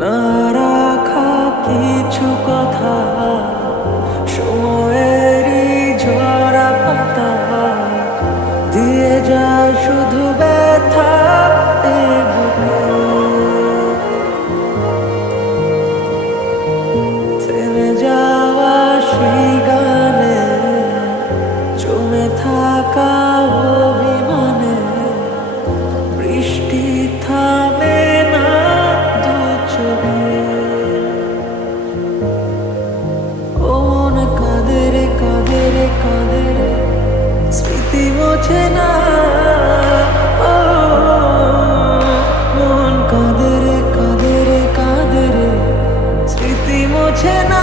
না রাখা কিছু কথা সময়েরই ঝরা পাতা দিয়ে যায় শুধু ব্যথা এ বুকে। থেমে যাওয়া সেই গানে জমে থাকা অভিমানে বৃষ্টি থামে না দু চোখে। ও মন কাঁদে রে কাঁদে রে কাঁদে রে স্মৃতি মোছে না। ও মন কাঁদে রে কাঁদে রে কাঁদে রে স্মৃতি মোছে না।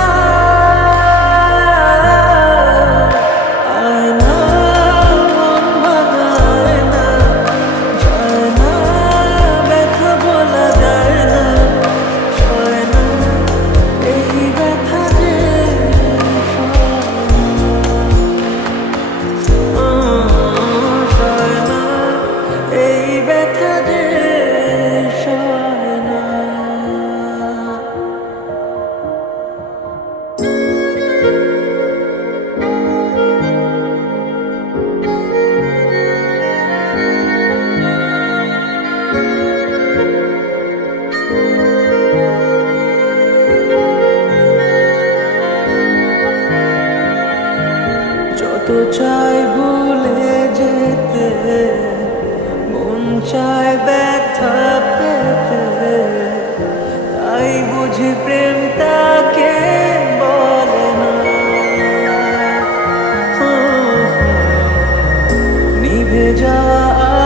যত চাই ভুলে যেতে মন চায় ব্যথা পেতে, তাই বুঝি প্রেম তাকে বলে না। নিভে যাওয়া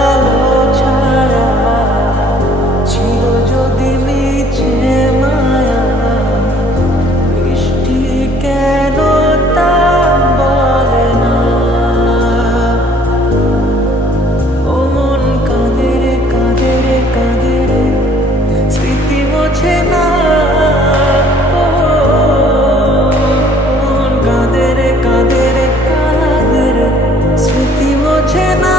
আলো ছায়া ছিল যদি মিছে মায়া, বৃষ্টি কেন তা বলে না। ও মন কাঁদে রে কাঁদে রে কাঁদে রে স্মৃতি মোছে না। ও মন কাঁদে রে কাঁদে রে কাঁদে রে স্মৃতি মোছে না।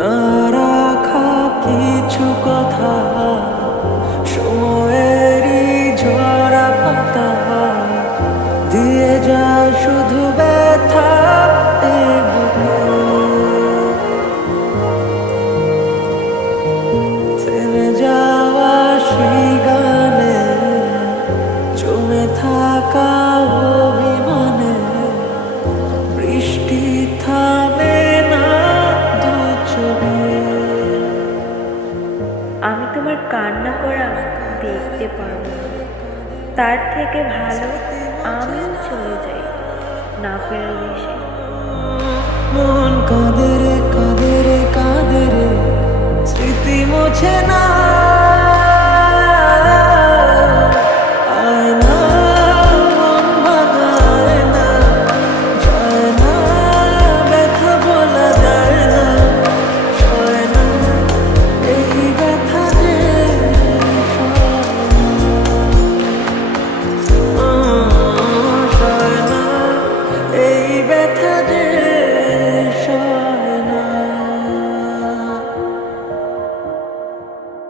না রাখা কিছু কথা সময়েরই ঝরা পাতা দিয়ে যায় শুধু ব্যথা এ বুকে। থেমে যাওয়া সেই গানে জমে থাকা অভিমানে বৃষ্টি থামে না দু চোখে। আমি তোমার কান্না করা দেখতে পারবো না, তার থেকে ভালো আমিও চলে যাই না ফেরার দেশে। মন কাঁদে রে কাঁদে রে কাঁদে রে স্মৃতি মোছে না।